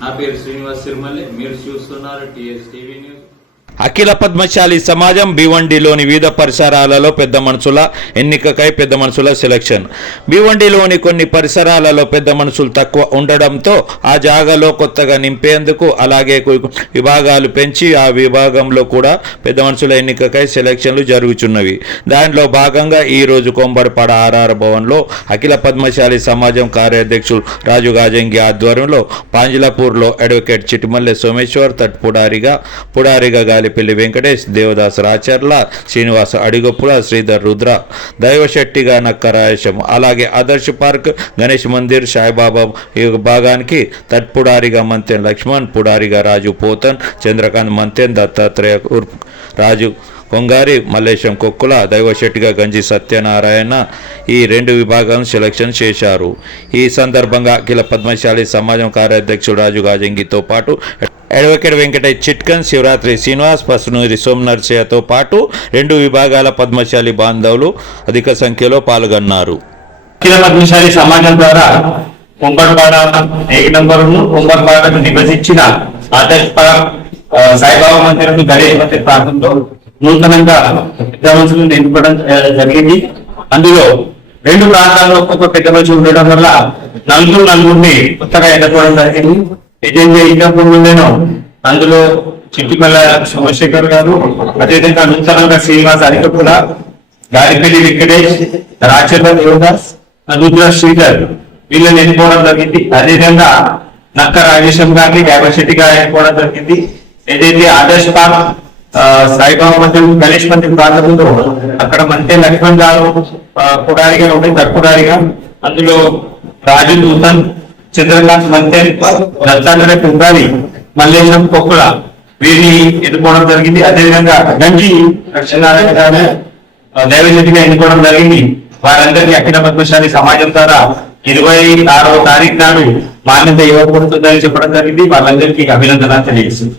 నా పేరు శ్రీనివాస్ సిరిమల్లి మీరు చూస్తున్నారు టిఎస్ టీవీ న్యూస్ అఖిల పద్మశాలి సమాజం భివండిలోని వివిధ పరిసరాలలో పెద్ద మనుషుల ఎన్నికకై పెద్ద మనుషుల సెలక్షన్ భివండిలోని కొన్ని పరిసరాలలో పెద్ద మనుషులు తక్కువ ఉండడంతో ఆ జాగాలో కొత్తగా నింపేందుకు అలాగే విభాగాలు పెంచి ఆ విభాగంలో కూడా పెద్ద మనుషుల ఎన్నికకై సెలక్షన్లు జరుగుతున్నవి దానిలో భాగంగా ఈ రోజు కొంబరపాడ ఆర్ఆర్ భవన్లో అఖిల పద్మశాలి సమాజం కార్యాధ్యక్షులు రాజు గాజంగి ఆధ్వర్యంలో పాంజిలాపూర్లో అడ్వకేట్ చిటిమల్లె సోమేశ్వర్ తట్ పుడారిగా పుడారిగా గాలి గాలిపల్లి వెంకటేష్ దేవదాస్ రాచర్ల శ్రీనివాస అడిగొప్పుల శ్రీధర్ రుద్ర దైవశెట్టిగా నక్కరాయశం అలాగే ఆదర్శ్ పార్క్ గణేష్ మందిర్ సాయిబాబా భాగానికి తట్పుడారిగా మంతెన్ లక్ష్మణ్ పుడారిగా రాజు పోతన్ చంద్రకాంత్ మంతెన్ దత్తాత్రేయ రాజు కొంగారి మల్లేశం కొక్కుల దైవశెట్టిగా గంజి సత్యనారాయణ ఈ రెండు విభాగాలను సెలక్షన్ చేశారు. ఈ సందర్భంగా అఖిల పద్మశాలి సమాజం కార్యాధ్యక్షుడు రాజు గాజంగితో పాటు అడ్వకేట్ వెంకటేష్ చిట్కన్ శివరాత్రి శ్రీనివాస్ పసునూరి సోమనర్సయ్యతో పాటు రెండు విభాగాల పద్మశాలి బాంధవులు అధిక సంఖ్యలో పాల్గొన్నారు. పద్మశాలి సమాజం ద్వారా కుంభర్పాడ ఏక నంబరును కుంభర్పాడకు నివసించిన సాయిబాబా మందిరం గణేష్ మందిర్ ప్రాంతంలో నూతనంగా పెద్ద మనుషులు నింపడం జరిగింది. అందులో రెండు ప్రాంతాల్లో ఒక్కొక్క పెద్ద మనుషులు ఉండడం వల్ల నలుగురు నలుగురిని కొత్తగా ఎన్నుకోవడం జరిగింది. నిజంగా ఇంతకు ముందేనో అందులో చిట్టిమల్ల సోమశేఖర్ గారు అదేవిధంగా నూతనంగా శ్రీనివాస్ అనిక కూడా గాలిపల్లి వెంకటేష్ రాచర్ల దేవదాస్ రుద్ర శ్రీధర్ వీళ్ళని ఎన్నుకోవడం జరిగింది. అదేవిధంగా నక్క రాజేశం గారిని శెట్టి గారు ఎన్నుకోవడం జరిగింది. ఏదైతే ఆదర్శ్ పార్క్ సాయిబాబా మందిరం గణేష్ మందిరం ప్రాంతంలో అక్కడ మంతే లక్ష్మణ్ గారు ఆ, పుడారిగా ఉండే తక్కుడారిగా అందులో రాజు నూతన్ చంద్రకాంత్ మంతే దత్తాత్రేయ కుంగారి మల్లేశం కొక్కుల వీరిని ఎన్నుకోవడం జరిగింది. అదేవిధంగా గంజి లక్ష్మీనారాయణ గారు దైవజతిగా ఎన్నుకోవడం జరిగింది. వారందరినీ అఖిల పద్మశాలి సమాజం ద్వారా ఇరవై ఆరవ తారీఖు నాడు మాన్యత ఇవ్వబడుతుందని చెప్పడం జరిగింది. వాళ్ళందరికీ అభినందన తెలియజేస్తుంది